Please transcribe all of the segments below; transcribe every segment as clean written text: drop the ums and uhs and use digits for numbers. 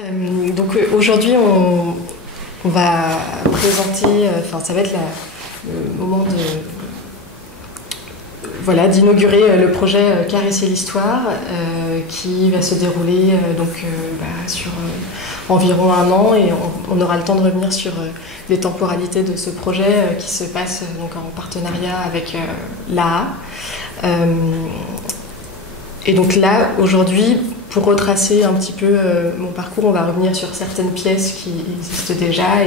Donc aujourd'hui, on va présenter, ça va être le moment voilà, d'inaugurer le projet Caresser l'Histoire qui va se dérouler sur environ un an, et on aura le temps de revenir sur les temporalités de ce projet qui se passe donc en partenariat avec l'AA. Et donc là, aujourd'hui, pour retracer un petit peu mon parcours, on va revenir sur certaines pièces qui existent déjà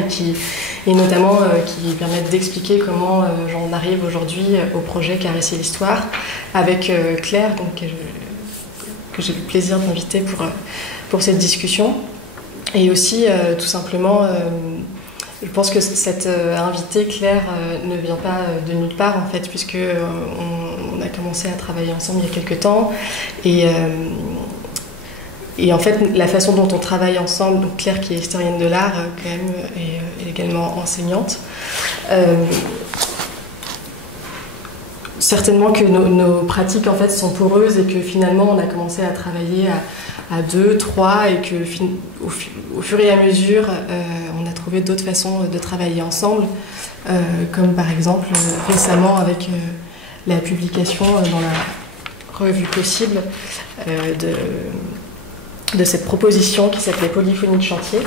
et notamment qui permettent d'expliquer comment j'en arrive aujourd'hui au projet Caresser l'Histoire avec Claire, donc, que j'ai le plaisir d'inviter pour cette discussion. Et aussi, tout simplement, je pense que cette invitée, Claire, ne vient pas de nulle part, en fait, puisque on a commencé à travailler ensemble il y a quelques temps. Et en fait, la façon dont on travaille ensemble, donc Claire qui est historienne de l'art, quand même, est également enseignante. Certainement que nos pratiques en fait sont poreuses et que finalement on a commencé à travailler à deux, trois, et que au fur et à mesure on a trouvé d'autres façons de travailler ensemble, comme par exemple récemment avec la publication dans la revue Possible de cette proposition qui s'appelait Polyphonie de chantier.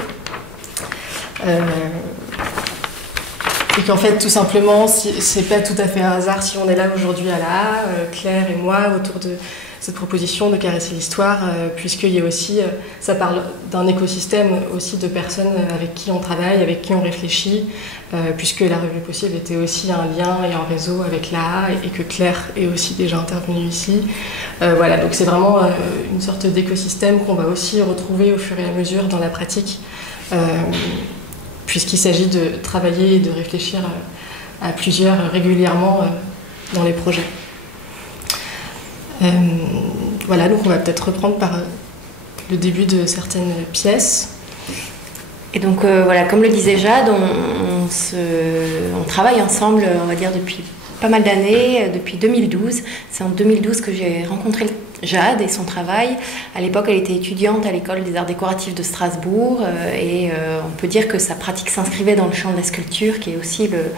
Et qu'en fait, tout simplement, c'est pas tout à fait un hasard si on est là aujourd'hui à la A, Claire et moi, autour de cette proposition de Caresser l'Histoire, puisqu'il y a aussi, ça parle d'un écosystème aussi de personnes avec qui on travaille, avec qui on réfléchit, puisque la revue Possible était aussi un lien et un réseau avec la A, et que Claire est aussi déjà intervenue ici. Voilà, donc c'est vraiment une sorte d'écosystème qu'on va aussi retrouver au fur et à mesure dans la pratique. Puisqu'il s'agit de travailler et de réfléchir à plusieurs régulièrement dans les projets. Voilà, donc on va peut-être reprendre par le début de certaines pièces. Et donc voilà, comme le disait Jade, on travaille ensemble, on va dire, depuis pas mal d'années, depuis 2012. C'est en 2012 que j'ai rencontré Jade et son travail. À l'époque, elle était étudiante à l'école des arts décoratifs de Strasbourg, et on peut dire que sa pratique s'inscrivait dans le champ de la sculpture, qui est aussi le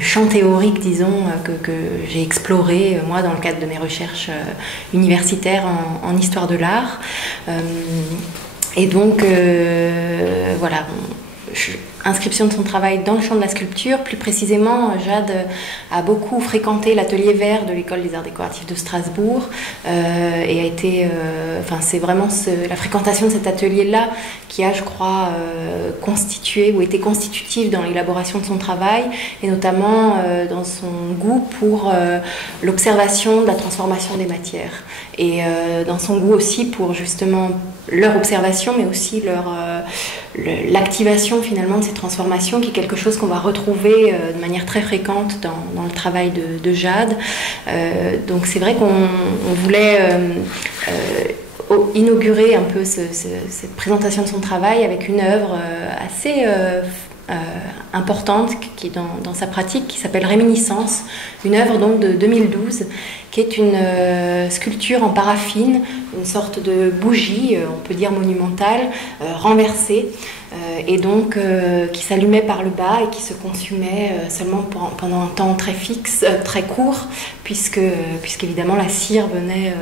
champ théorique, disons, que j'ai exploré, moi, dans le cadre de mes recherches universitaires en histoire de l'art. Et donc, voilà, inscription de son travail dans le champ de la sculpture. Plus précisément, Jade a beaucoup fréquenté l'atelier vert de l'école des arts décoratifs de Strasbourg, et a été, c'est vraiment la fréquentation de cet atelier-là qui a, je crois, constitué ou été constitutive dans l'élaboration de son travail, et notamment dans son goût pour l'observation de la transformation des matières, et dans son goût aussi pour justement leur observation, mais aussi l'activation finalement de ces transformations, qui est quelque chose qu'on va retrouver de manière très fréquente dans le travail de Jade. Donc c'est vrai qu'on voulait inaugurer un peu cette présentation de son travail avec une œuvre assez importante qui est dans sa pratique, qui s'appelle Réminiscence, une œuvre donc de 2012, qui est une sculpture en paraffine, une sorte de bougie, on peut dire monumentale, renversée, et donc qui s'allumait par le bas et qui se consumait seulement pendant un temps très fixe, très court, puisqu'évidemment la cire venait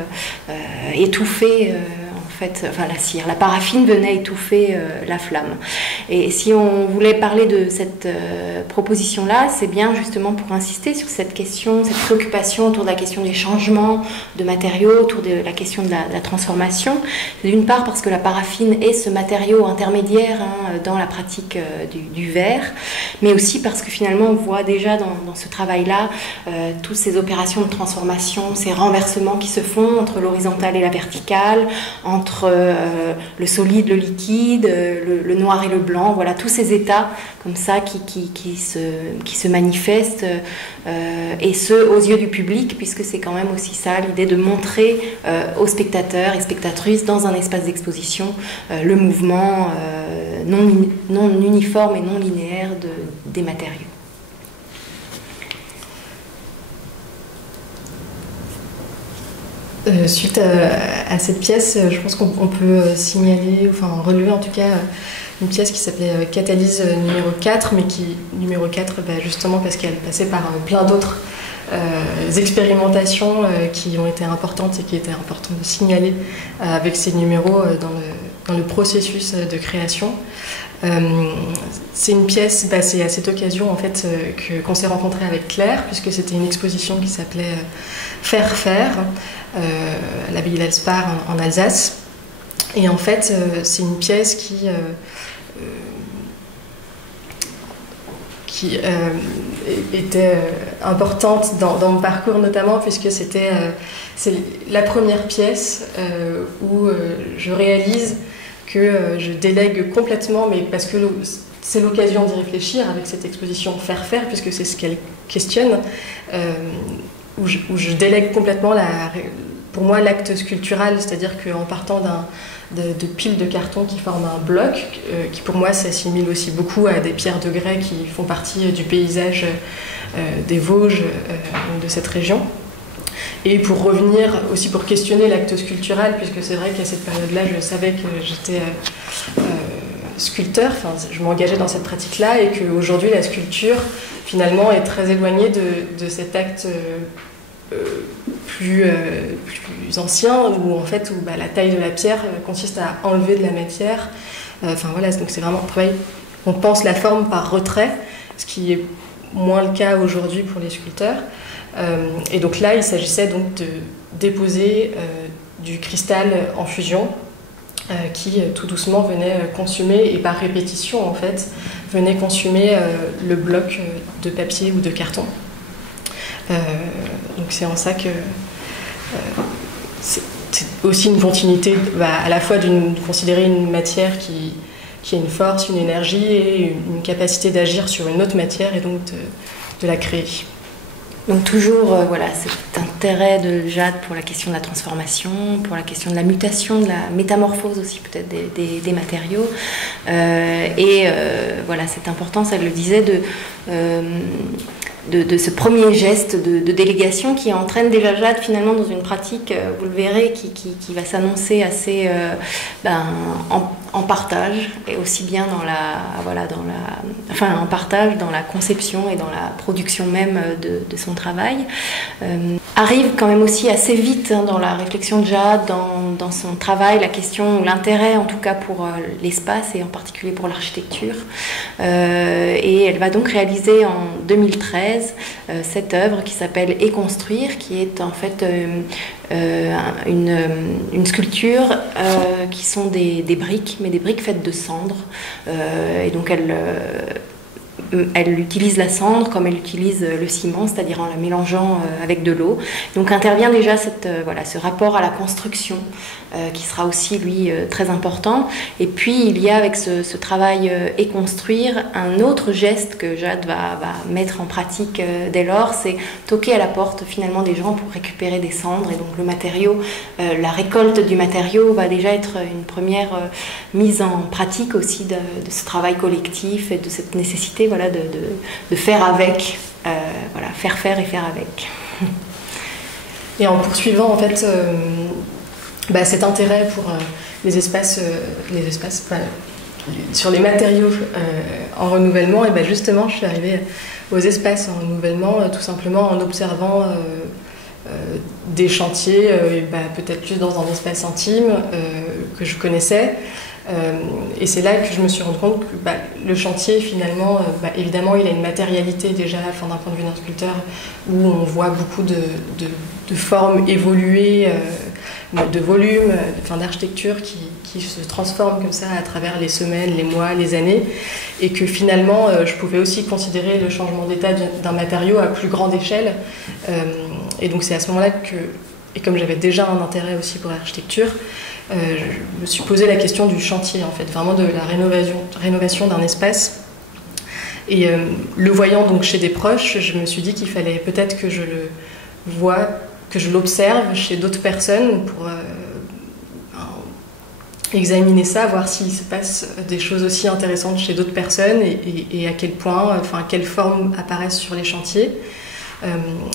étouffer la paraffine venait étouffer la flamme. Et si on voulait parler de cette proposition-là, c'est bien justement pour insister sur cette question, cette préoccupation autour de la question des changements de matériaux, autour de la question de la transformation. D'une part parce que la paraffine est ce matériau intermédiaire dans la pratique du verre, mais aussi parce que finalement on voit déjà dans ce travail-là toutes ces opérations de transformation, ces renversements qui se font entre l'horizontale et la verticale, entre le solide, le liquide, le noir et le blanc, voilà, tous ces états comme ça qui se manifestent, et ce, aux yeux du public, puisque c'est quand même aussi ça, l'idée de montrer aux spectateurs et spectatrices dans un espace d'exposition le mouvement non uniforme et non linéaire des matériaux. Suite à cette pièce, je pense qu'on peut signaler, enfin relever en tout cas, une pièce qui s'appelait Catalyse numéro 4, mais numéro 4 justement parce qu'elle passait par plein d'autres expérimentations qui ont été importantes et qui étaient importantes de signaler avec ces numéros dans le processus de création. C'est une pièce, c'est à cette occasion en fait qu'on s'est rencontré avec Claire, puisque c'était une exposition qui s'appelait Faire faire à l'abbaye d'Alspar en Alsace. Et en fait, c'est une pièce qui était importante dans mon parcours notamment, puisque c'est la première pièce où je réalise que je délègue complètement, mais parce que c'est l'occasion d'y réfléchir avec cette exposition Faire faire, puisque c'est ce qu'elle questionne, où je délègue complètement pour moi l'acte sculptural, c'est-à-dire qu'en partant de piles de carton qui forment un bloc, qui pour moi s'assimile aussi beaucoup à des pierres de grès qui font partie du paysage des Vosges, de cette région. Et pour revenir aussi pour questionner l'acte sculptural, puisque c'est vrai qu'à cette période-là, je savais que j'étais sculpteur, enfin, je m'engageais dans cette pratique-là, et qu'aujourd'hui, la sculpture, finalement, est très éloignée de cet acte plus ancien, où en fait, la taille de la pierre consiste à enlever de la matière. Enfin voilà, donc c'est vraiment un travail. On pense la forme par retrait, ce qui est moins le cas aujourd'hui pour les sculpteurs. Et donc là, il s'agissait donc de déposer du cristal en fusion qui tout doucement venait consumer, et par répétition en fait, venait consumer le bloc de papier ou de carton. Donc c'est en ça que c'est aussi une continuité à la fois de considérer une matière qui a une force, une énergie et une capacité d'agir sur une autre matière, et donc de la créer. Donc toujours cet intérêt de Jade pour la question de la transformation, pour la question de la mutation, de la métamorphose aussi peut-être des matériaux, cette importance, elle le disait, de ce premier geste de délégation qui entraîne déjà Jade finalement dans une pratique, vous le verrez, qui va s'annoncer assez en partage, et aussi bien en partage dans la conception et dans la production même de son travail. Arrive quand même aussi assez vite dans la réflexion de Jade, dans son travail, la question, l'intérêt en tout cas pour l'espace et en particulier pour l'architecture. Et elle va donc réaliser en 2013 cette œuvre qui s'appelle Et construire, qui est en fait une sculpture qui sont des briques, mais des briques faites de cendres. Et donc elle utilise la cendre comme elle utilise le ciment, c'est-à-dire en la mélangeant avec de l'eau. Donc intervient déjà ce rapport à la construction qui sera aussi, lui, très important. Et puis il y a avec ce travail et construire un autre geste que Jade va mettre en pratique dès lors, c'est toquer à la porte finalement des gens pour récupérer des cendres. Et donc le matériau, la récolte du matériau va déjà être une première mise en pratique aussi de ce travail collectif et de cette nécessité de faire avec, faire faire et faire avec. Et en poursuivant en fait cet intérêt pour les espaces sur les matériaux en renouvellement, et justement je suis arrivée aux espaces en renouvellement tout simplement en observant des chantiers, peut-être plus dans un espace intime que je connaissais. Et c'est là que je me suis rendu compte que le chantier, finalement, évidemment, il a une matérialité déjà, d'un point de vue d'un sculpteur, où on voit beaucoup de formes évoluer, de volumes, d'architecture qui se transforment comme ça à travers les semaines, les mois, les années, et que finalement, je pouvais aussi considérer le changement d'état d'un matériau à plus grande échelle. Et donc c'est à ce moment-là que, et comme j'avais déjà un intérêt aussi pour l'architecture, je me suis posé la question du chantier, en fait, vraiment de la rénovation d'un espace. Et le voyant donc chez des proches, je me suis dit qu'il fallait peut-être que je le voie, que je l'observe chez d'autres personnes pour examiner ça, voir s'il se passe des choses aussi intéressantes chez d'autres personnes et à quel point, quelles formes apparaissent sur les chantiers.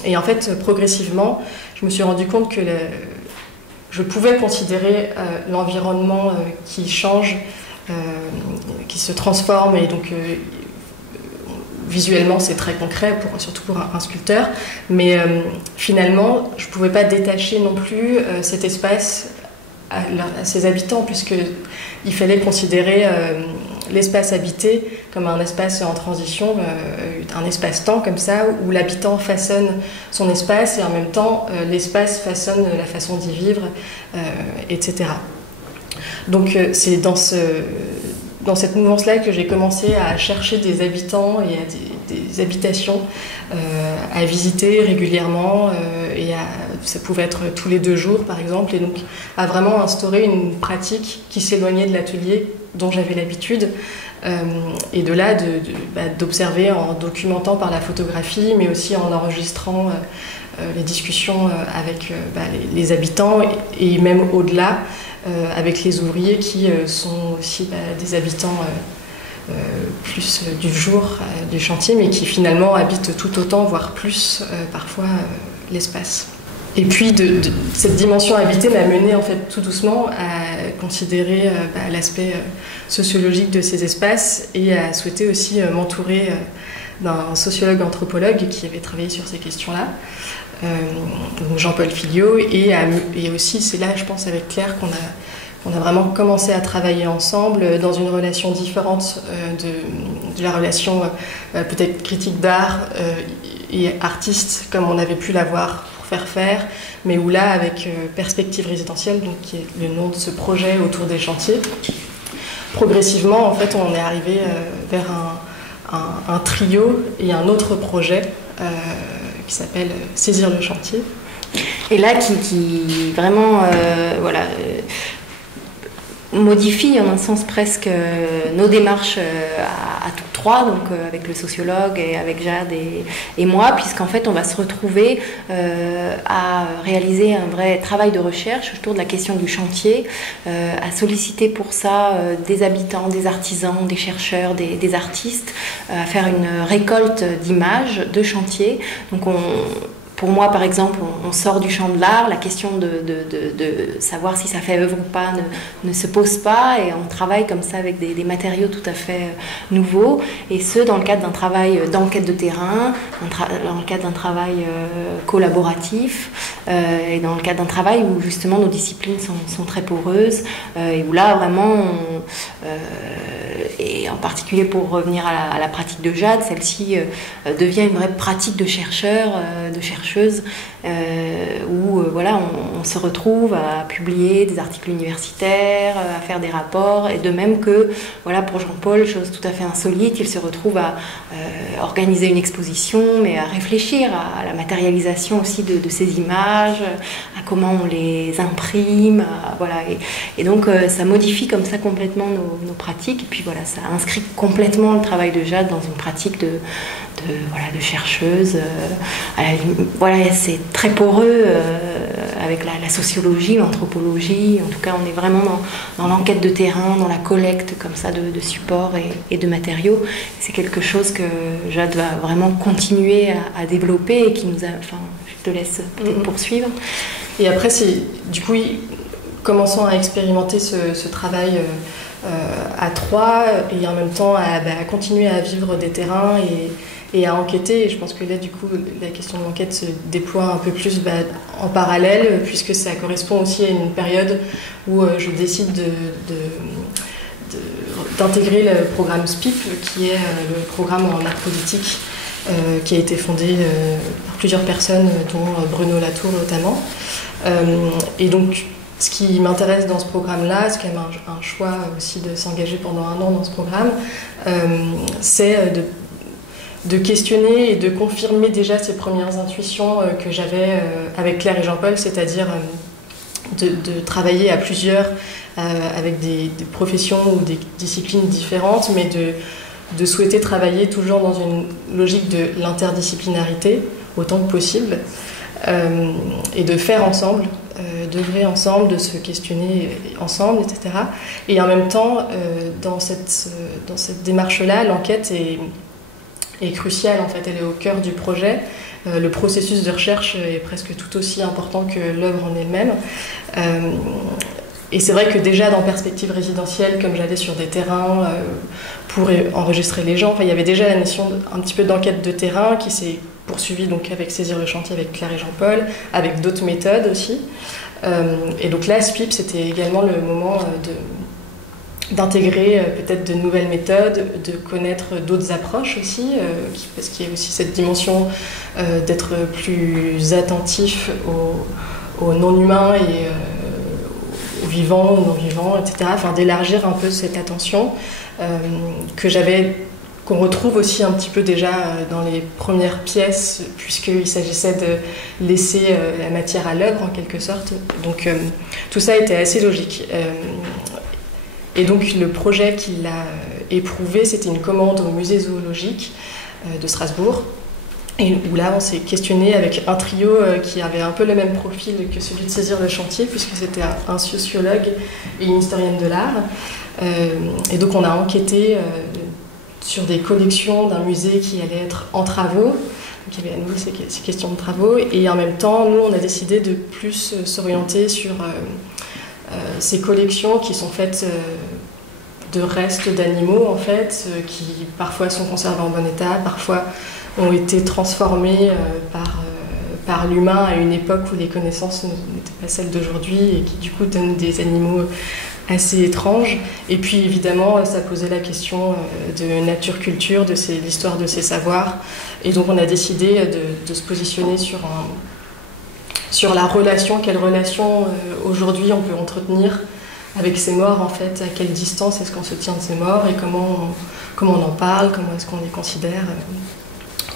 Et en fait, progressivement, je me suis rendu compte que je pouvais considérer l'environnement qui change, qui se transforme, et donc visuellement c'est très concret, surtout pour un sculpteur, mais finalement je ne pouvais pas détacher non plus cet espace à ses habitants, puisqu'il fallait considérer l'espace habité comme un espace en transition, un espace-temps comme ça, où l'habitant façonne son espace et en même temps l'espace façonne la façon d'y vivre, etc. Donc c'est dans cette mouvance-là que j'ai commencé à chercher des habitants et à des habitations à visiter régulièrement, ça pouvait être tous les 2 jours par exemple, et donc à vraiment instaurer une pratique qui s'éloignait de l'atelier dont j'avais l'habitude, et de là d'observer en documentant par la photographie, mais aussi en enregistrant les discussions avec les habitants, et même au-delà avec les ouvriers qui sont aussi des habitants plus du jour du chantier, mais qui finalement habitent tout autant, voire plus parfois l'espace. Et puis cette dimension habitée m'a menée en fait tout doucement à considérer l'aspect sociologique de ces espaces, et à souhaiter aussi m'entourer d'un sociologue anthropologue qui avait travaillé sur ces questions-là, Jean-Paul Filliot, et aussi c'est là je pense avec Claire qu'on a vraiment commencé à travailler ensemble dans une relation différente de la relation peut-être critique d'art et artiste comme on avait pu l'avoir pour faire, mais où là avec Perspective résidentielle, donc qui est le nom de ce projet autour des chantiers, progressivement en fait on est arrivé vers un trio et un autre projet qui s'appelle Saisir le chantier. Et là qui vraiment modifie en un sens presque nos démarches à toutes trois, donc avec le sociologue et avec Jade et moi, puisqu'en fait on va se retrouver à réaliser un vrai travail de recherche autour de la question du chantier, à solliciter pour ça des habitants, des artisans, des chercheurs, des artistes, à faire une récolte d'images de chantier. Donc pour moi, par exemple, on sort du champ de l'art, la question de savoir si ça fait œuvre ou pas ne se pose pas, et on travaille comme ça avec des matériaux tout à fait nouveaux, et ce, dans le cadre d'un travail d'enquête de terrain, dans le cadre d'un travail collaboratif, et dans le cadre d'un travail où justement nos disciplines sont très poreuses, et où là, vraiment, et en particulier pour revenir à la pratique de Jade, celle-ci devient une vraie pratique de chercheur, de chercheuse, où on se retrouve à publier des articles universitaires, à faire des rapports, et de même que pour Jean-Paul, chose tout à fait insolite, il se retrouve à organiser une exposition, mais à réfléchir à la matérialisation aussi de ces images, à comment on les imprime, et donc ça modifie comme ça complètement nos pratiques, et puis ça inscrit complètement le travail de Jade dans une pratique de chercheuse. C'est très poreux avec la sociologie, l'anthropologie. En tout cas, on est vraiment dans l'enquête de terrain, dans la collecte comme ça de supports et de matériaux. C'est quelque chose que Jade va vraiment continuer à développer et qui nous a... je te laisse peut-être poursuivre. Et après, commençons à expérimenter ce travail à trois, et en même temps à continuer à vivre des terrains et à enquêter. Et je pense que là, du coup, la question de l'enquête se déploie un peu plus en parallèle, puisque ça correspond aussi à une période où je décide d'intégrer le programme SPIP, qui est le programme en art politique, qui a été fondé par plusieurs personnes, dont Bruno Latour notamment. Et donc, ce qui m'intéresse dans ce programme-là, c'est quand même un choix aussi de s'engager pendant 1 an dans ce programme, c'est de questionner et de confirmer déjà ces premières intuitions que j'avais avec Claire et Jean-Paul, c'est-à-dire de travailler à plusieurs avec des professions ou des disciplines différentes, mais de souhaiter travailler toujours dans une logique de l'interdisciplinarité autant que possible, et de faire ensemble, d'œuvrer ensemble, de se questionner ensemble, etc. Et en même temps, dans cette démarche-là, l'enquête est cruciale, en fait, elle est au cœur du projet, le processus de recherche est presque tout aussi important que l'œuvre en elle-même. Et c'est vrai que déjà dans perspective résidentielle, comme j'allais sur des terrains pour enregistrer les gens, il y avait déjà la notion un petit peu d'enquête de terrain qui s'est poursuivie donc avec Saisir le chantier, avec Claire et Jean-Paul, avec d'autres méthodes aussi. Et donc là, SPIP, c'était également le moment d'intégrer peut-être de nouvelles méthodes, de connaître d'autres approches aussi, parce qu'il y a aussi cette dimension d'être plus attentif aux non-humains et aux vivants, aux non-vivants, etc. Enfin, d'élargir un peu cette attention qu'on retrouve aussi un petit peu déjà dans les premières pièces, puisqu'il s'agissait de laisser la matière à l'œuvre en quelque sorte. Donc tout ça était assez logique. Et donc le projet qu'il a éprouvé, c'était une commande au musée zoologique de Strasbourg, et où là on s'est questionné avec un trio qui avait un peu le même profil que celui de Saisir le chantier, puisque c'était un sociologue et une historienne de l'art. Et donc on a enquêté sur des collections d'un musée qui allait être en travaux. Donc il y avait à nouveau ces questions de travaux, et en même temps nous on a décidé de plus s'orienter sur ces collections qui sont faites de restes d'animaux en fait, qui parfois sont conservés en bon état, parfois ont été transformés par l'humain à une époque où les connaissances n'étaient pas celles d'aujourd'hui, et qui du coup donnent des animaux assez étranges. Et puis évidemment ça posait la question de nature-culture, de l'histoire de ces savoirs, et donc on a décidé de se positionner sur la relation, quelle relation aujourd'hui on peut entretenir avec ces morts en fait, à quelle distance est-ce qu'on se tient de ces morts, et comment on en parle, comment est-ce qu'on les considère.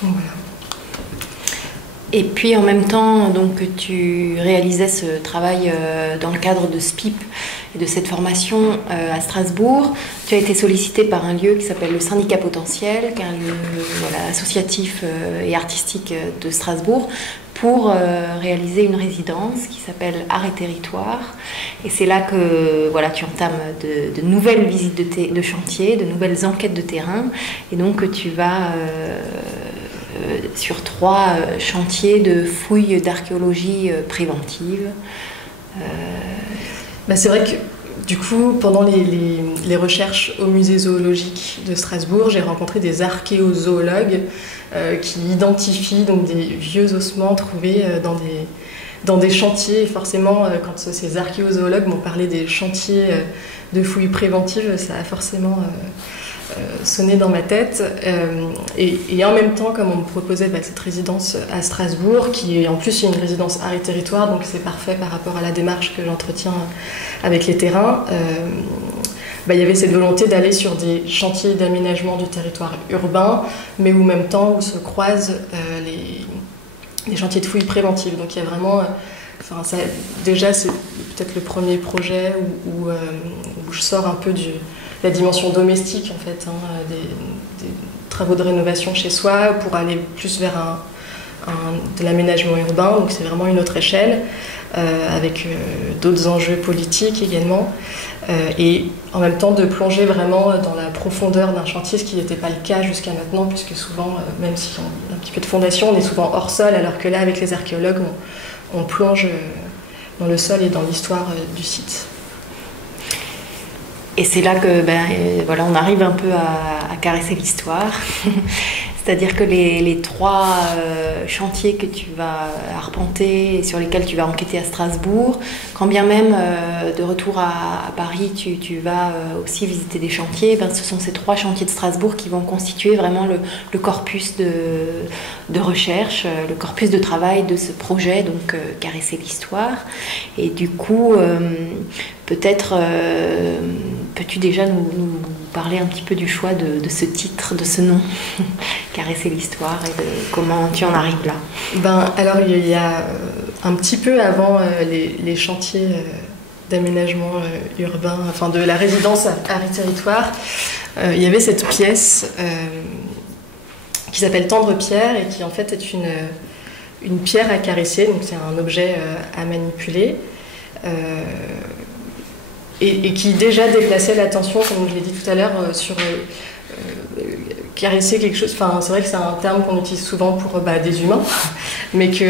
Donc, voilà. Et puis en même temps, donc, tu réalisais ce travail dans le cadre de SPIP et de cette formation à Strasbourg. Tu as été sollicité par un lieu qui s'appelle le Syndicat Potentiel, qui est un lieu associatif et artistique de Strasbourg, pour réaliser une résidence qui s'appelle Art et Territoire. Et c'est là que tu entames de nouvelles visites de chantier, de nouvelles enquêtes de terrain. Et donc tu vas sur 3 chantiers de fouilles d'archéologie préventive. C'est vrai que du coup, pendant les recherches au musée zoologique de Strasbourg, j'ai rencontré des archéozoologues qui identifient donc des vieux ossements trouvés dans des chantiers. Et forcément, quand ces archéozoologues m'ont parlé des chantiers de fouilles préventives, ça a forcément sonné dans ma tête. Et en même temps, comme on me proposait cette résidence à Strasbourg, qui est en plus une résidence art et territoire, donc c'est parfait par rapport à la démarche que j'entretiens avec les terrains, il y avait cette volonté d'aller sur des chantiers d'aménagement du territoire urbain, mais en même temps où se croisent les chantiers de fouilles préventives. Donc il y a vraiment... déjà, c'est peut-être le premier projet où je sors un peu de la dimension domestique, en fait, des travaux de rénovation chez soi, pour aller plus vers de l'aménagement urbain. Donc c'est vraiment une autre échelle, avec d'autres enjeux politiques également. Et en même temps de plonger vraiment dans la profondeur d'un chantier, ce qui n'était pas le cas jusqu'à maintenant, puisque souvent, même si on a un petit peu de fondation, on est souvent hors sol, alors que là, avec les archéologues, on plonge dans le sol et dans l'histoire du site. Et c'est là que on arrive un peu à caresser l'histoire. C'est-à-dire que les 3 chantiers que tu vas arpenter et sur lesquels tu vas enquêter à Strasbourg, quand bien même de retour à Paris, tu vas aussi visiter des chantiers, ce sont ces 3 chantiers de Strasbourg qui vont constituer vraiment le corpus de recherche, le corpus de travail de ce projet, donc caresser l'histoire. Et du coup, peut-être peux-tu déjà nous parler un petit peu du choix de ce titre, de ce nom, caresser l'histoire, et de comment tu en arrives là? Alors il y a un petit peu avant les chantiers d'aménagement urbain, de la résidence Art et Territoire, il y avait cette pièce qui s'appelle Tendre Pierre, et qui en fait est une pierre à caresser, donc c'est un objet à manipuler. Et qui déjà déplaçait l'attention, comme je l'ai dit tout à l'heure, sur caresser quelque chose, enfin c'est vrai que c'est un terme qu'on utilise souvent pour des humains, mais que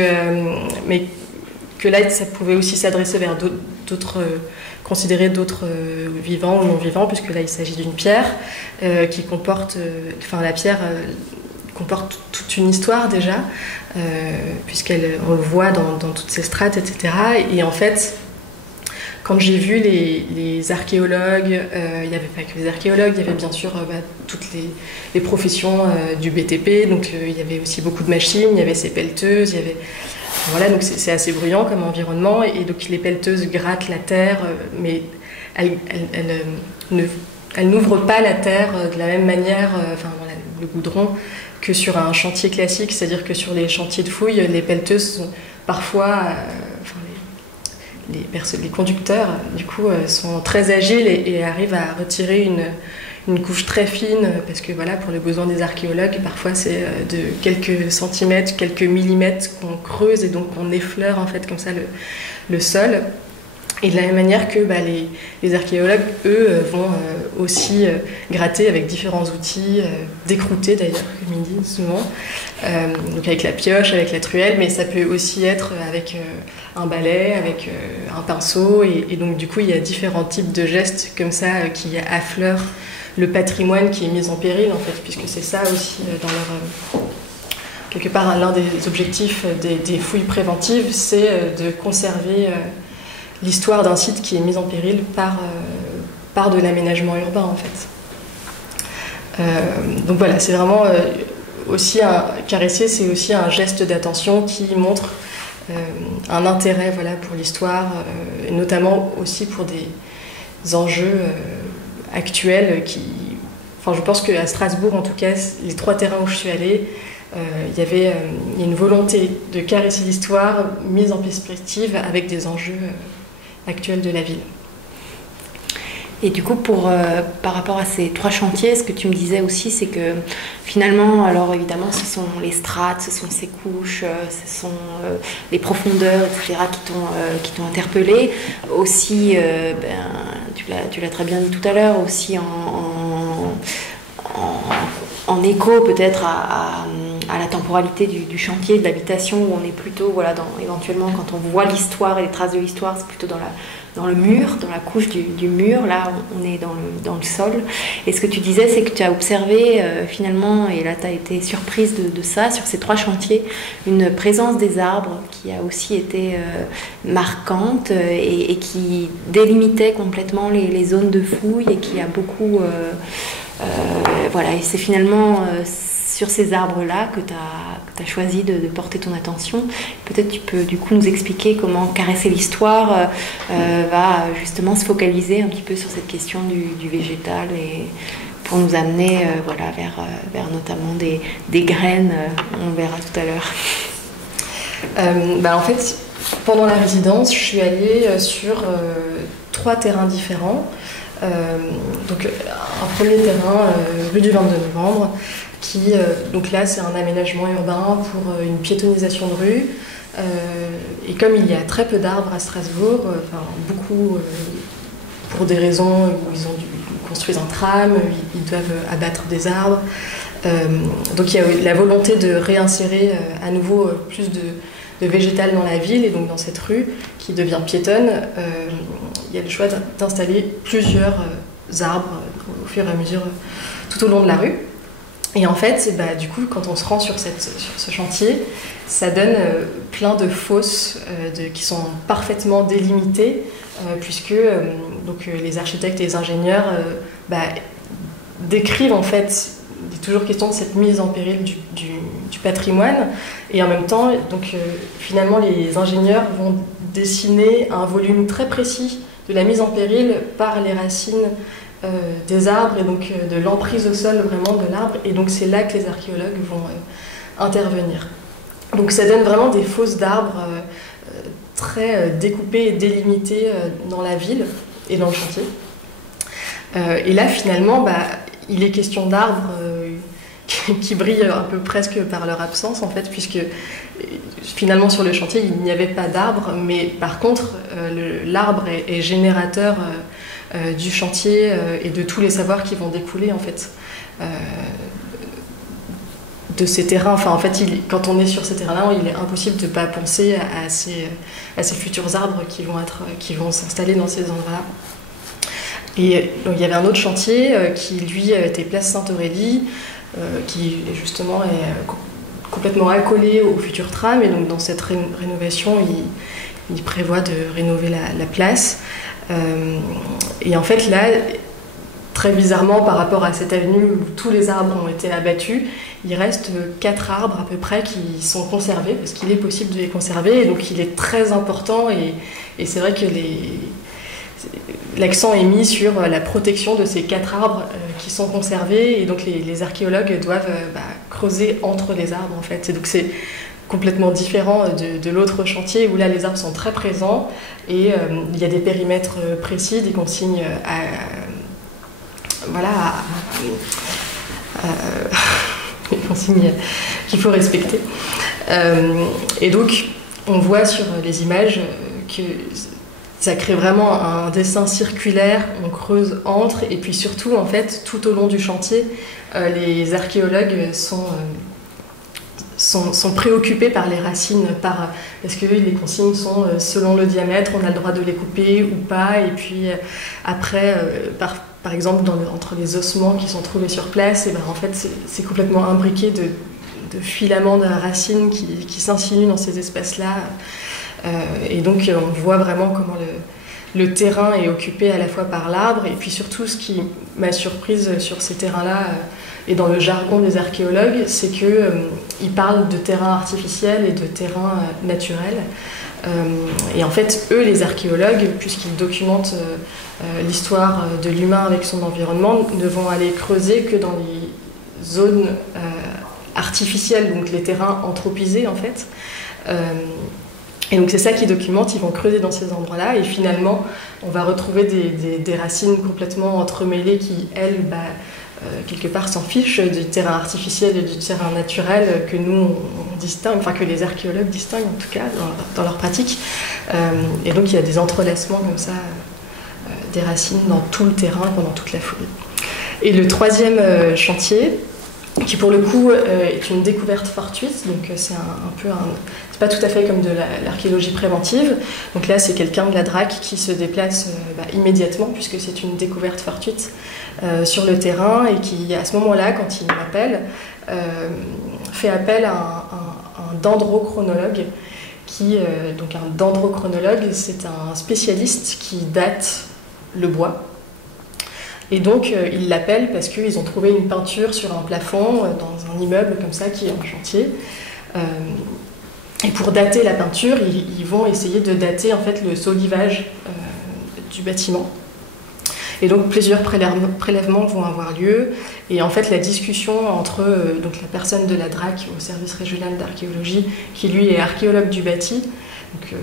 là ça pouvait aussi s'adresser vers d'autres, considérer d'autres vivants ou non vivants, puisque là il s'agit d'une pierre qui comporte, la pierre comporte toute une histoire déjà, puisqu'on le voit dans toutes ses strates, etc. Et en fait, quand j'ai vu les archéologues, il n'y avait pas que les archéologues, il y avait bien sûr toutes les professions du BTP, donc il y avait aussi beaucoup de machines, il y avait ces pelleteuses, il y avait... Voilà, donc c'est assez bruyant comme environnement, et donc les pelleteuses grattent la terre, mais elles n'ouvrent pas la terre de la même manière, le goudron, que sur un chantier classique, c'est-à-dire que sur les chantiers de fouilles, les pelleteuses sont parfois... les conducteurs, du coup, sont très agiles et arrivent à retirer une couche très fine, parce que voilà, pour les besoins des archéologues, parfois c'est de quelques centimètres, quelques millimètres qu'on creuse, et donc on effleure en fait comme ça le sol. Et de la même manière que les archéologues, eux, vont aussi gratter avec différents outils, décrouter d'ailleurs, comme ils disent souvent, donc avec la pioche, avec la truelle, mais ça peut aussi être avec un balai, avec un pinceau, et donc du coup il y a différents types de gestes comme ça qui affleurent le patrimoine qui est mis en péril en fait, puisque c'est ça aussi dans leur... quelque part, l'un des objectifs des fouilles préventives, c'est de conserver l'histoire d'un site qui est mis en péril par de l'aménagement urbain en fait. Donc voilà, c'est vraiment aussi caresser, c'est aussi un geste d'attention qui montre un intérêt pour l'histoire, et notamment aussi pour des enjeux actuels je pense qu'à Strasbourg, en tout cas, les 3 terrains où je suis allée, il y avait une volonté de caresser l'histoire mise en perspective avec des enjeux actuels de la ville. Et du coup, par rapport à ces 3 chantiers, ce que tu me disais aussi, c'est que finalement, alors évidemment, ce sont les strates, ce sont ces couches, ce sont les profondeurs, etc., qui t'ont interpellé. Aussi, tu l'as très bien dit tout à l'heure, aussi en écho peut-être à la temporalité du chantier, de l'habitation, où on est plutôt, éventuellement, quand on voit l'histoire et les traces de l'histoire, c'est plutôt dans le mur, dans la couche du mur. Là, on est dans le sol. Et ce que tu disais, c'est que tu as observé finalement, et là tu as été surprise de ça, sur ces 3 chantiers, une présence des arbres qui a aussi été marquante et qui délimitait complètement les zones de fouilles, et qui a beaucoup... et c'est finalement sur ces arbres-là que tu as choisi de porter ton attention. Peut-être tu peux du coup nous expliquer comment caresser l'histoire va justement se focaliser un petit peu sur cette question du végétal, et pour nous amener vers notamment des graines, on verra tout à l'heure. En fait, pendant la résidence, je suis allée sur 3 terrains différents. Donc un premier terrain, rue du 22 novembre, qui, donc là c'est un aménagement urbain pour une piétonisation de rue, et comme il y a très peu d'arbres à Strasbourg, beaucoup pour des raisons où ils construisent un tram, ils doivent abattre des arbres, donc il y a la volonté de réinsérer à nouveau plus de végétal dans la ville, et donc dans cette rue qui devient piétonne, il y a le choix d'installer plusieurs arbres au fur et à mesure tout au long de la rue. Et en fait, du coup, quand on se rend sur ce chantier, ça donne plein de fosses qui sont parfaitement délimitées, puisque les architectes et les ingénieurs décrivent en fait, il est toujours question de cette mise en péril du patrimoine, et en même temps, finalement, les ingénieurs vont dessiner un volume très précis de la mise en péril par les racines des arbres, et donc de l'emprise au sol vraiment de l'arbre, et donc c'est là que les archéologues vont intervenir. Donc ça donne vraiment des fosses d'arbres très découpées et délimitées dans la ville et dans le chantier. Et là finalement, il est question d'arbres qui brillent un peu presque par leur absence en fait, puisque finalement sur le chantier il n'y avait pas d'arbres, mais par contre l'arbre est générateur du chantier et de tous les savoirs qui vont découler en fait. de ces terrains. Enfin, en fait, quand on est sur ces terrains-là, il est impossible de ne pas penser à ces futurs arbres qui vont s'installer dans ces endroits-là. Et donc, il y avait un autre chantier qui, lui, était place Sainte-Aurélie, qui justement est complètement accolé au futur tram. Et donc, dans cette rénovation, il prévoit de rénover la place. Et en fait, là, très bizarrement, par rapport à cette avenue où tous les arbres ont été abattus, il reste 4 arbres à peu près qui sont conservés, parce qu'il est possible de les conserver. Et donc, il est très important. Et c'est vrai que l'accent est mis sur la protection de ces 4 arbres qui sont conservés. Et donc, les archéologues doivent creuser entre les arbres, en fait. Et donc, c'est complètement différent de l'autre chantier où là les arbres sont très présents et il y a des périmètres précis, des consignes des consignes qu'il faut respecter. Et donc on voit sur les images que ça crée vraiment un dessin circulaire, on creuse entre, et puis surtout en fait tout au long du chantier les archéologues sont préoccupés par les racines, parce que les consignes sont selon le diamètre, on a le droit de les couper ou pas, et puis après, par exemple, entre les ossements qui sont trouvés sur place, et en fait, c'est complètement imbriqué de filaments de racines qui s'insinuent dans ces espaces-là. Et donc, on voit vraiment comment le terrain est occupé à la fois par l'arbre, et puis surtout, ce qui m'a surprise sur ces terrains-là, et dans le jargon des archéologues, c'est qu'ils parlent de terrain artificiel et de terrain naturel. Et en fait, eux, les archéologues, puisqu'ils documentent l'histoire de l'humain avec son environnement, ne vont aller creuser que dans les zones artificielles, donc les terrains anthropisés en fait. Et donc c'est ça qu'ils documentent, ils vont creuser dans ces endroits-là, et finalement, on va retrouver des racines complètement entremêlées qui, elles, quelque part s'en fichent du terrain artificiel et du terrain naturel que nous on distingue, enfin que les archéologues distinguent en tout cas dans leur pratique. Et donc il y a des entrelacements comme ça des racines dans tout le terrain pendant toute la foulée. Et le troisième chantier, qui pour le coup est une découverte fortuite, donc c'est c'est pas tout à fait comme de l'archéologie préventive. Donc là, c'est quelqu'un de la DRAC qui se déplace immédiatement, puisque c'est une découverte fortuite sur le terrain, et qui, à ce moment-là, quand il m'appelle, fait appel à un dendrochronologue. Donc un dendrochronologue, c'est un spécialiste qui date le bois. Et donc, ils l'appellent parce qu'ils ont trouvé une peinture sur un plafond dans un immeuble comme ça qui est en chantier. Et pour dater la peinture, ils vont essayer de dater en fait le solivage du bâtiment. Et donc plusieurs prélèvements vont avoir lieu. Et en fait, la discussion entre donc la personne de la DRAC au service régional d'archéologie, qui lui est archéologue du bâti, donc,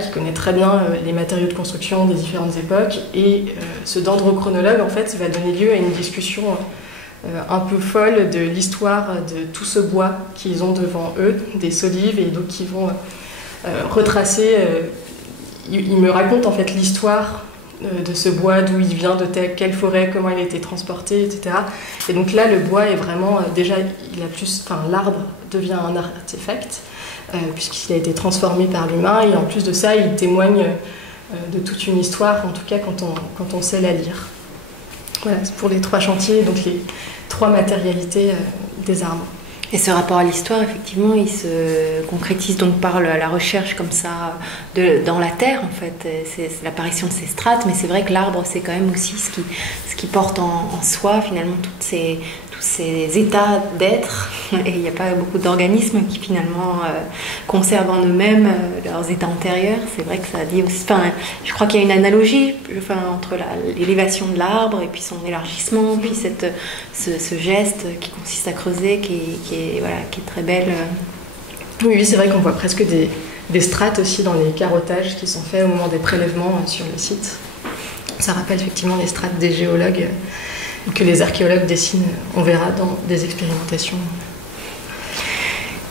qui connaît très bien les matériaux de construction des différentes époques, et ce dendrochronologue en fait va donner lieu à une discussion un peu folle de l'histoire de tout ce bois qu'ils ont devant eux, des solives, et donc ils vont retracer. Ils me racontent en fait l'histoire de ce bois, d'où il vient, de quelle forêt, comment il a été transporté, etc. Et donc là, le bois est vraiment déjà, l'arbre devient un artefact puisqu'il a été transformé par l'humain, et en plus de ça, il témoigne de toute une histoire, en tout cas quand on sait la lire. Voilà, c'est pour les 3 chantiers, donc les 3 matérialités des arbres. Et ce rapport à l'histoire, effectivement, il se concrétise donc par la recherche comme ça dans la terre, en fait. C'est l'apparition de ces strates, mais c'est vrai que l'arbre, c'est quand même aussi ce qui porte en soi, finalement, tous ces états d'être. Et il n'y a pas beaucoup d'organismes qui, finalement, conservent en eux-mêmes leurs états antérieurs. C'est vrai que ça dit aussi... je crois qu'il y a une analogie entre l'élévation de l'arbre et puis son élargissement, puis ce geste qui consiste à creuser, qui est très belle. Oui, c'est vrai qu'on voit presque des strates aussi dans les carottages qui sont faits au moment des prélèvements sur le site. Ça rappelle effectivement les strates des géologues que les archéologues dessinent, on verra, dans des expérimentations.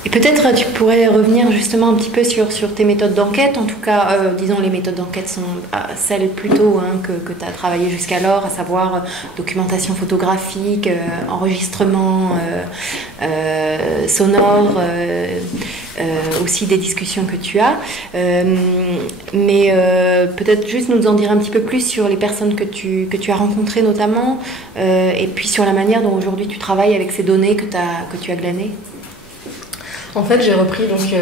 Et peut-être tu pourrais revenir justement un petit peu sur tes méthodes d'enquête, en tout cas, disons les méthodes d'enquête sont celles plutôt que tu as travaillé jusqu'alors, à savoir documentation photographique, enregistrement sonore, aussi des discussions que tu as. Mais peut-être juste nous en dire un petit peu plus sur les personnes que tu as rencontrées notamment, et puis sur la manière dont aujourd'hui tu travailles avec ces données que tu as glanées. En fait, j'ai repris donc,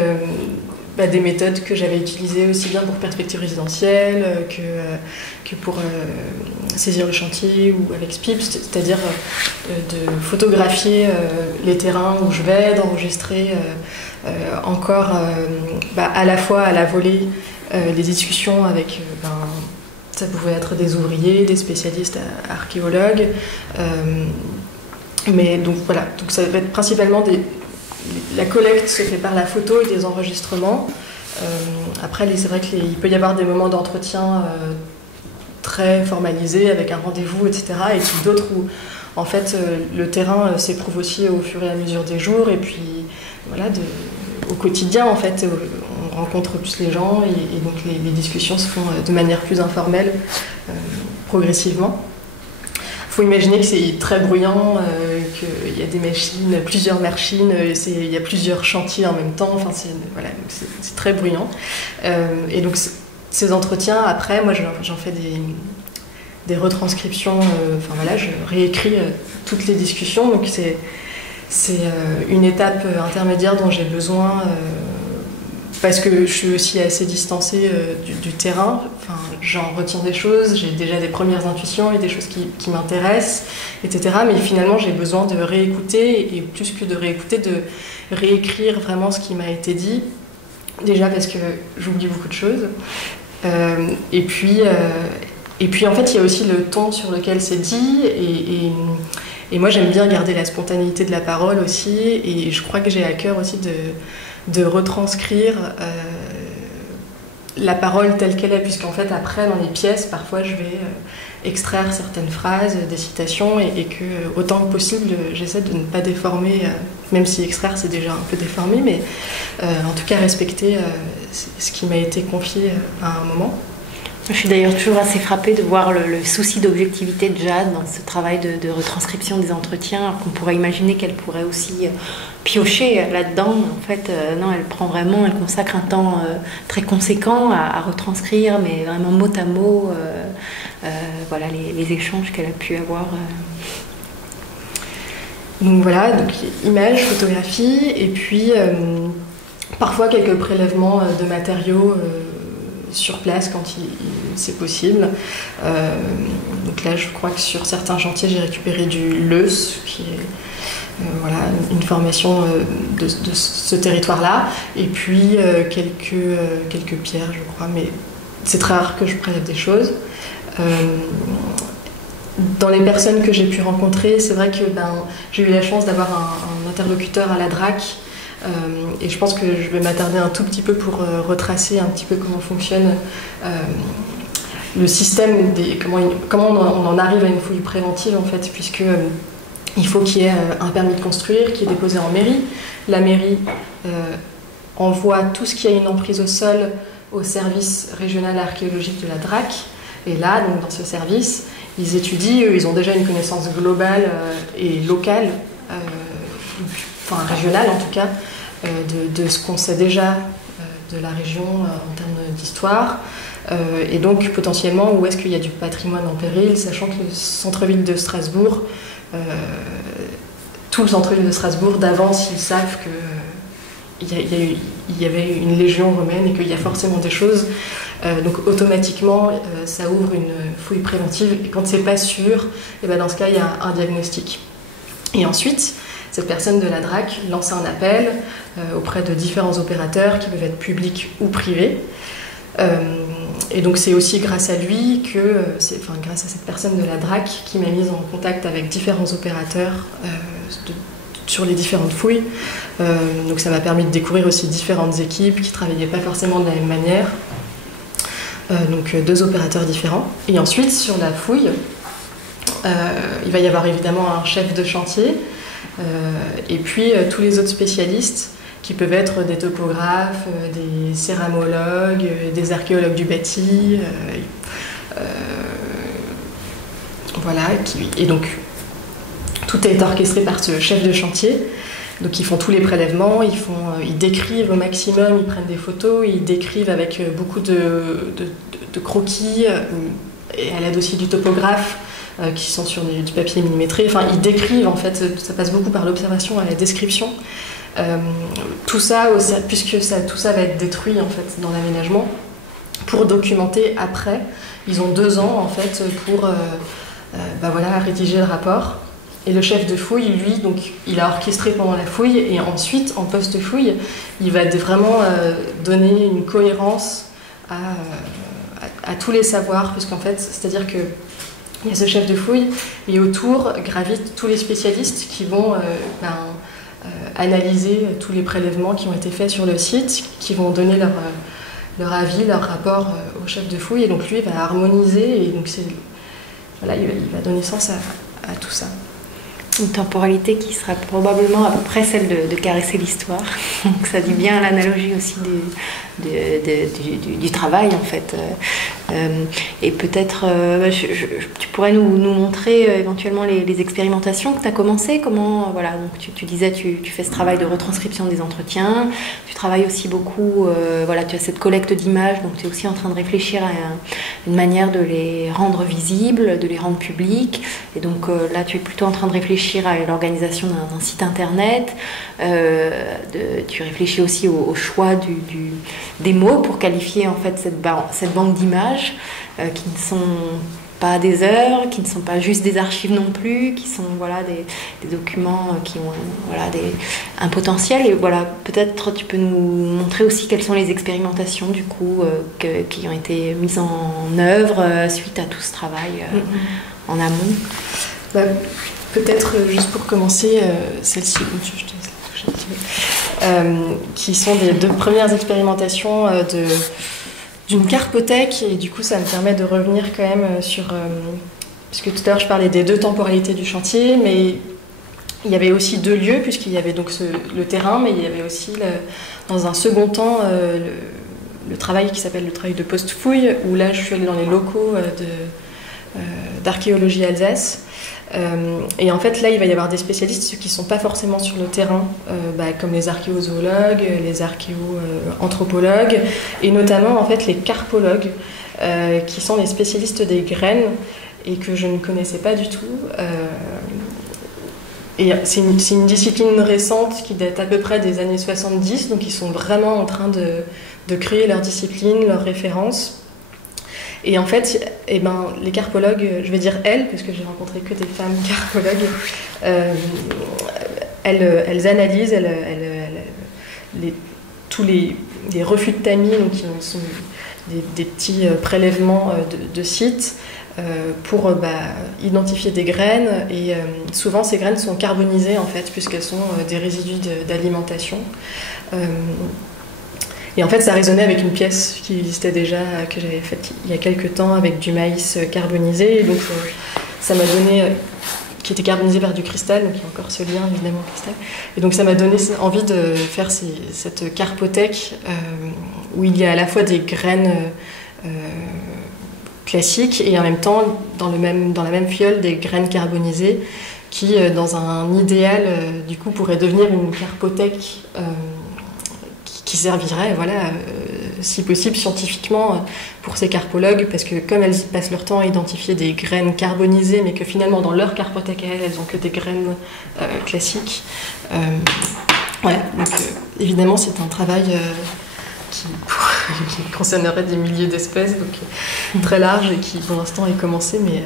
des méthodes que j'avais utilisées aussi bien pour perspective résidentielle que pour saisir le chantier ou avec SPIP, c'est-à-dire de photographier les terrains où je vais, d'enregistrer encore à la fois à la volée les discussions avec, ça pouvait être des ouvriers, des spécialistes archéologues, mais donc voilà, donc ça va être principalement la collecte se fait par la photo et des enregistrements. Après, c'est vrai qu'il peut y avoir des moments d'entretien très formalisés avec un rendez-vous, etc. Et puis d'autres où, en fait, le terrain s'éprouve aussi au fur et à mesure des jours. Et puis, voilà, au quotidien, en fait, on rencontre plus les gens et donc les discussions se font de manière plus informelle, progressivement. Il faut imaginer que c'est très bruyant, qu'il y a des machines, plusieurs machines, il y a plusieurs chantiers en même temps, enfin, c'est très bruyant. Et donc ces entretiens, après, moi j'en fais des retranscriptions, je réécris toutes les discussions, donc c'est une étape intermédiaire dont j'ai besoin parce que je suis aussi assez distancée du terrain. Enfin, j'en retiens des choses, j'ai déjà des premières intuitions et des choses qui m'intéressent, etc. Mais finalement, j'ai besoin de réécouter, et plus que de réécouter, de réécrire vraiment ce qui m'a été dit. Déjà parce que j'oublie beaucoup de choses. Et puis, en fait, il y a aussi le ton sur lequel c'est dit. Et moi, j'aime bien garder la spontanéité de la parole aussi. Et je crois que j'ai à cœur aussi de retranscrire la parole telle qu'elle est, puisqu'en fait après dans les pièces parfois je vais extraire certaines phrases, des citations et que autant que possible j'essaie de ne pas déformer, même si extraire c'est déjà un peu déformé, mais en tout cas respecter ce qui m'a été confié à un moment. Je suis d'ailleurs toujours assez frappée de voir le souci d'objectivité de Jade dans ce travail de retranscription des entretiens, alors qu'on pourrait imaginer qu'elle pourrait aussi piocher là-dedans. En fait, non, elle consacre un temps très conséquent à retranscrire, mais vraiment mot à mot, voilà, les échanges qu'elle a pu avoir. Donc voilà, donc images, photographies, et puis parfois quelques prélèvements de matériaux sur place quand c'est possible. Donc là, je crois que sur certains chantiers, j'ai récupéré du Leus, qui est une formation de ce territoire-là, et puis quelques pierres, je crois, mais c'est très rare que je prélève des choses. Dans les personnes que j'ai pu rencontrer, c'est vrai que j'ai eu la chance d'avoir un interlocuteur à la DRAC. Et je pense que je vais m'attarder un tout petit peu pour retracer un petit peu comment fonctionne le système, comment on en arrive à une fouille préventive en fait, puisque il faut qu'il y ait un permis de construire qui est déposé en mairie. La mairie envoie tout ce qui a une emprise au sol au service régional archéologique de la DRAC. Et là, donc, dans ce service, ils étudient, ils ont déjà une connaissance globale et locale, enfin régionale en tout cas, de ce qu'on sait déjà de la région en termes d'histoire, et donc potentiellement où est-ce qu'il y a du patrimoine en péril, sachant que le centre-ville de Strasbourg, tout le centre-ville de Strasbourg d'avance, ils savent qu'il y avait une légion romaine et qu'il y a forcément des choses, donc automatiquement ça ouvre une fouille préventive, et quand c'est pas sûr, et dans ce cas il y a un diagnostic. Et ensuite, cette personne de la DRAC lance un appel auprès de différents opérateurs qui peuvent être publics ou privés. Et donc c'est aussi grâce à lui grâce à cette personne de la DRAC qui m'a mise en contact avec différents opérateurs sur les différentes fouilles. Donc ça m'a permis de découvrir aussi différentes équipes qui ne travaillaient pas forcément de la même manière. Donc 2 opérateurs différents. Et ensuite, sur la fouille, il va y avoir évidemment un chef de chantier, et puis tous les autres spécialistes qui peuvent être des topographes, des céramologues, des archéologues du bâti. Voilà, et donc tout est orchestré par ce chef de chantier. Donc ils font tous les prélèvements, ils décrivent au maximum, ils prennent des photos, ils décrivent avec beaucoup de croquis, et à l'aide aussi du topographe, qui sont sur du papier millimétré. Enfin, ils décrivent, en fait, ça passe beaucoup par l'observation et la description. Tout ça, puisque tout ça va être détruit en fait, dans l'aménagement, pour documenter après. Ils ont 2 ans en fait, pour voilà, rédiger le rapport. Et le chef de fouille, lui, donc, il a orchestré pendant la fouille, et ensuite, en post-fouille, il va vraiment donner une cohérence à tous les savoirs, puisqu'en fait, c'est-à-dire que il y a ce chef de fouille, et autour gravitent tous les spécialistes qui vont analyser tous les prélèvements qui ont été faits sur le site, qui vont donner leur avis, leur rapport au chef de fouille, et donc lui, il va harmoniser, et donc voilà, il va donner sens à tout ça. Une temporalité qui sera probablement à peu près celle de caresser l'histoire. Donc ça dit bien l'analogie aussi du travail en fait. Et peut-être tu pourrais nous montrer éventuellement les expérimentations que tu as commencées. Comment, voilà, donc tu disais tu fais ce travail de retranscription des entretiens, tu travailles aussi beaucoup, voilà, tu as cette collecte d'images, donc tu es aussi en train de réfléchir à une manière de les rendre visibles, de les rendre publics. Et donc là tu es plutôt en train de réfléchir à l'organisation d'un site internet, tu réfléchis aussi au choix des mots pour qualifier en fait cette banque d'images qui ne sont pas des heures, qui ne sont pas juste des archives non plus, qui sont voilà, des documents qui ont voilà, un potentiel. Et voilà, peut-être tu peux nous montrer aussi quelles sont les expérimentations du coup qui ont été mises en œuvre suite à tout ce travail en amont. Peut-être juste pour commencer, celle-ci, je te laisse la toucher un petit peu, qui sont des 2 premières expérimentations d'une carpothèque, et du coup ça me permet de revenir quand même sur... puisque tout à l'heure je parlais des 2 temporalités du chantier, mais il y avait aussi 2 lieux, puisqu'il y avait donc le terrain, mais il y avait aussi dans un second temps le travail qui s'appelle le travail de post-fouille, où là je suis allée dans les locaux d'archéologie Alsace. Et en fait, là, il va y avoir des spécialistes, ceux qui ne sont pas forcément sur le terrain, comme les archéozoologues, les archéo-anthropologues, et notamment en fait, les carpologues, qui sont les spécialistes des graines, et que je ne connaissais pas du tout. Et c'est une discipline récente qui date à peu près des années 70, donc ils sont vraiment en train de créer leur discipline, leurs références. Et en fait, les carpologues, je vais dire elles, parce que j'ai rencontré que des femmes carpologues, elles analysent tous les refus de tamis, donc qui sont des petits prélèvements de sites, pour identifier des graines. Et souvent, ces graines sont carbonisées, en fait, puisqu'elles sont des résidus d'alimentation. Et en fait, ça résonnait avec une pièce qui existait déjà, que j'avais faite il y a quelques temps, avec du maïs carbonisé. Et donc, ça m'a donné, qui était carbonisé par du cristal, donc il y a encore ce lien évidemment au cristal. Et donc, ça m'a donné envie de faire cette carpothèque où il y a à la fois des graines classiques et en même temps, dans la même fiole, des graines carbonisées qui, dans un idéal, du coup, pourrait devenir une carpothèque qui servirait, voilà, si possible, scientifiquement pour ces carpologues, parce que comme elles passent leur temps à identifier des graines carbonisées, mais que finalement, dans leur carpothèque à elles n'ont que des graines classiques. Voilà, donc évidemment, c'est un travail qui concernerait des milliers d'espèces, donc très large, et qui, pour l'instant, est commencé, mais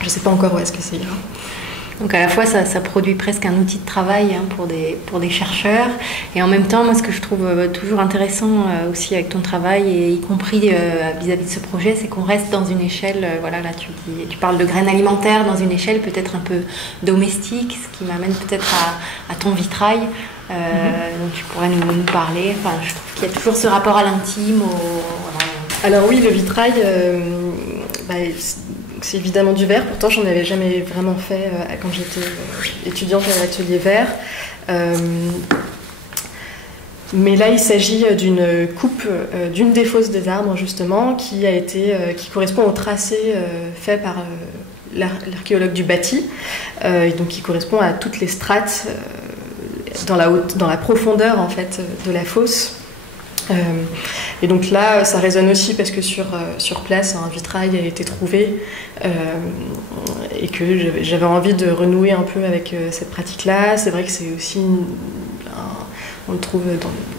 je ne sais pas encore où est-ce que ça ira. Donc à la fois ça produit presque un outil de travail pour des chercheurs, et en même temps moi ce que je trouve toujours intéressant aussi avec ton travail, et y compris vis-à-vis de ce projet, c'est qu'on reste dans une échelle, voilà, là tu parles de graines alimentaires dans une échelle peut-être un peu domestique, ce qui m'amène peut-être à ton vitrail. Donc tu pourrais nous parler, enfin, je trouve qu'il y a toujours ce rapport à l'intime. Voilà. Alors oui, le vitrail, c'est évidemment du verre, pourtant j'en avais jamais vraiment fait quand j'étais étudiante à l'atelier verre. Mais là, il s'agit d'une coupe d'une des fosses des arbres, justement, qui correspond au tracé fait par l'archéologue du bâti, et donc qui correspond à toutes les strates dans la profondeur en fait de la fosse. Et donc là, ça résonne aussi parce que sur place, un vitrail a été trouvé et que j'avais envie de renouer un peu avec cette pratique-là. C'est vrai que c'est aussi on le trouve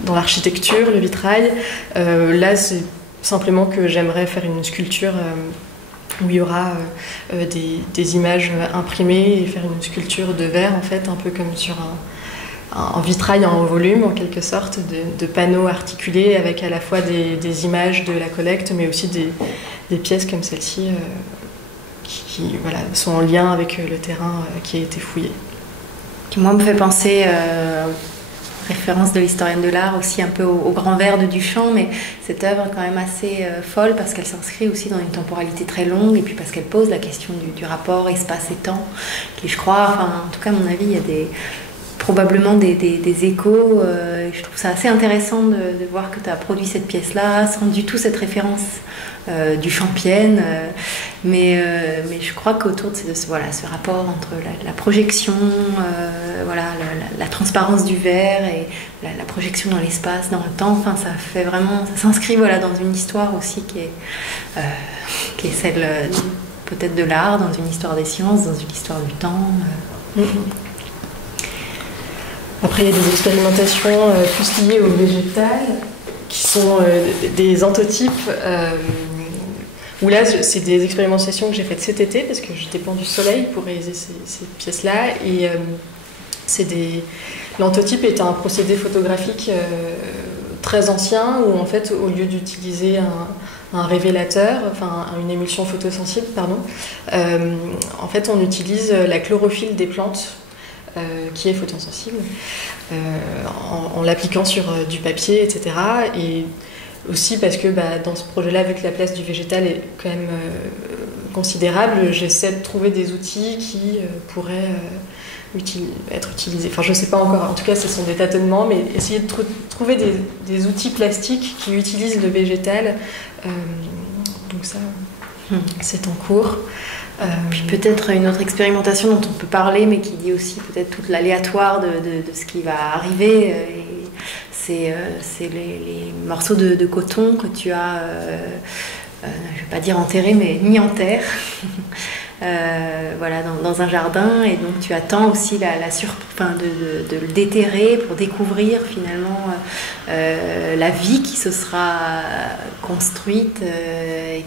dans l'architecture, le vitrail. Là, c'est simplement que j'aimerais faire une sculpture où il y aura des images imprimées et faire une sculpture de verre, en fait, un peu comme sur un vitrail en volume, en quelque sorte, de panneaux articulés avec à la fois des images de la collecte, mais aussi des pièces comme celle-ci qui voilà, sont en lien avec le terrain qui a été fouillé. Qui, moi, me fait penser... référence de l'historienne de l'art aussi un peu au grand verre de Duchamp, mais cette œuvre est quand même assez folle parce qu'elle s'inscrit aussi dans une temporalité très longue et puis parce qu'elle pose la question du rapport espace et temps qui, je crois, enfin en tout cas à mon avis, il y a probablement des échos. Je trouve ça assez intéressant de voir que tu as produit cette pièce-là sans du tout cette référence du Champienne, mais je crois qu'autour de ce rapport entre la projection, la transparence du verre et la projection dans l'espace, dans le temps, enfin, ça s'inscrit dans une histoire aussi qui est celle peut-être de l'art, dans une histoire des sciences, dans une histoire du temps. Après, il y a des expérimentations plus liées au végétal, qui sont des antotypes, où là, c'est des expérimentations que j'ai faites cet été, parce que je dépends du soleil pour réaliser ces pièces-là. Et l'antotype est un procédé photographique très ancien, où en fait, au lieu d'utiliser un révélateur, enfin une émulsion photosensible, pardon, en fait, on utilise la chlorophylle des plantes, qui est photosensible, en l'appliquant sur du papier, etc. Et aussi parce que dans ce projet-là, vu que la place du végétal est quand même considérable, j'essaie de trouver des outils qui pourraient être utilisés. Enfin, je ne sais pas encore, en tout cas, ce sont des tâtonnements, mais essayer de trouver des outils plastiques qui utilisent le végétal. Donc ça, c'est en cours. Puis peut-être une autre expérimentation dont on peut parler, mais qui dit aussi peut-être tout l'aléatoire de ce qui va arriver. C'est les morceaux de coton que tu as, je ne vais pas dire enterrés, mais mis en terre. Dans un jardin, et donc tu attends aussi de le déterrer pour découvrir finalement la vie qui se sera construite et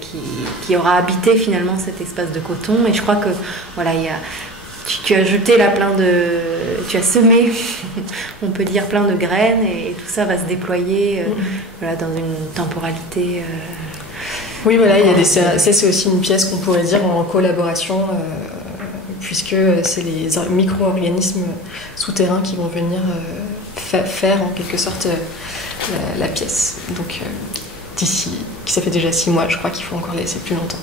qui aura habité finalement cet espace de coton. Et je crois que tu as jeté là tu as semé, on peut dire, plein de graines, et tout ça va se déployer dans une temporalité. Oui, voilà, ça c'est aussi une pièce qu'on pourrait dire en collaboration, puisque c'est les micro-organismes souterrains qui vont venir faire en quelque sorte la pièce. Donc ça fait déjà 6 mois, je crois qu'il faut encore laisser plus longtemps.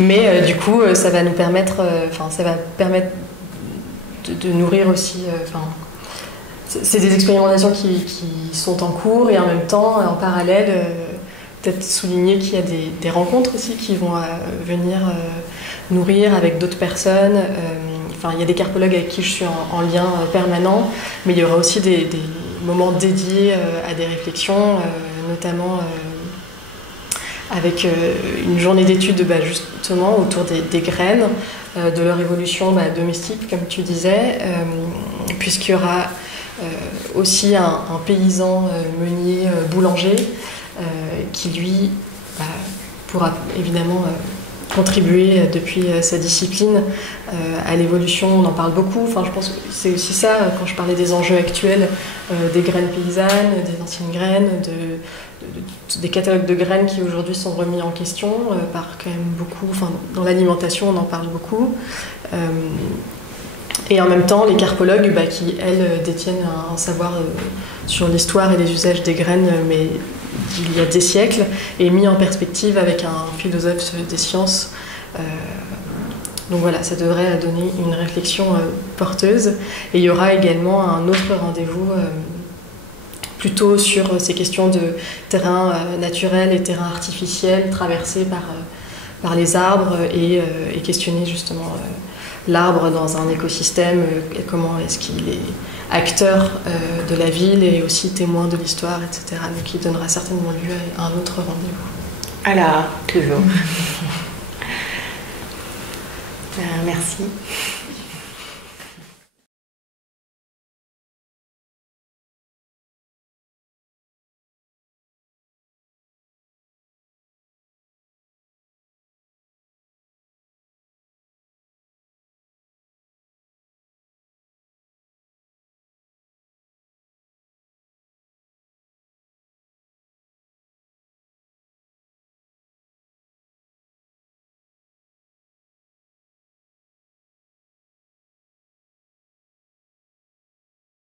Mais du coup, ça va nous permettre, de nourrir aussi. C'est des expérimentations qui sont en cours, et en même temps, en parallèle. Peut-être souligner qu'il y a des rencontres aussi qui vont venir nourrir avec d'autres personnes. Il y a des carpologues avec qui je suis en lien permanent, mais il y aura aussi des moments dédiés à des réflexions, notamment avec une journée d'études justement autour des graines, de leur évolution domestique, comme tu disais, puisqu'il y aura aussi un paysan meunier boulanger qui lui pourra évidemment contribuer depuis sa discipline à l'évolution. On en parle beaucoup. Enfin, je pense que c'est aussi ça, quand je parlais des enjeux actuels, des graines paysannes, des anciennes graines, des catalogues de graines qui aujourd'hui sont remis en question par quand même beaucoup. Enfin, dans l'alimentation, on en parle beaucoup. Et en même temps, les carpologues qui, elles, détiennent un savoir sur l'histoire et les usages des graines, mais d'il y a des siècles, et mis en perspective avec un philosophe des sciences. Donc voilà, ça devrait donner une réflexion porteuse. Et il y aura également un autre rendez-vous plutôt sur ces questions de terrain naturel et terrain artificiel traversés par les arbres et questionner justement l'arbre dans un écosystème et comment est-ce qu'il est acteur de la ville et aussi témoin de l'histoire, etc. Donc qui donnera certainement lieu à un autre rendez-vous. Alors, toujours. Merci.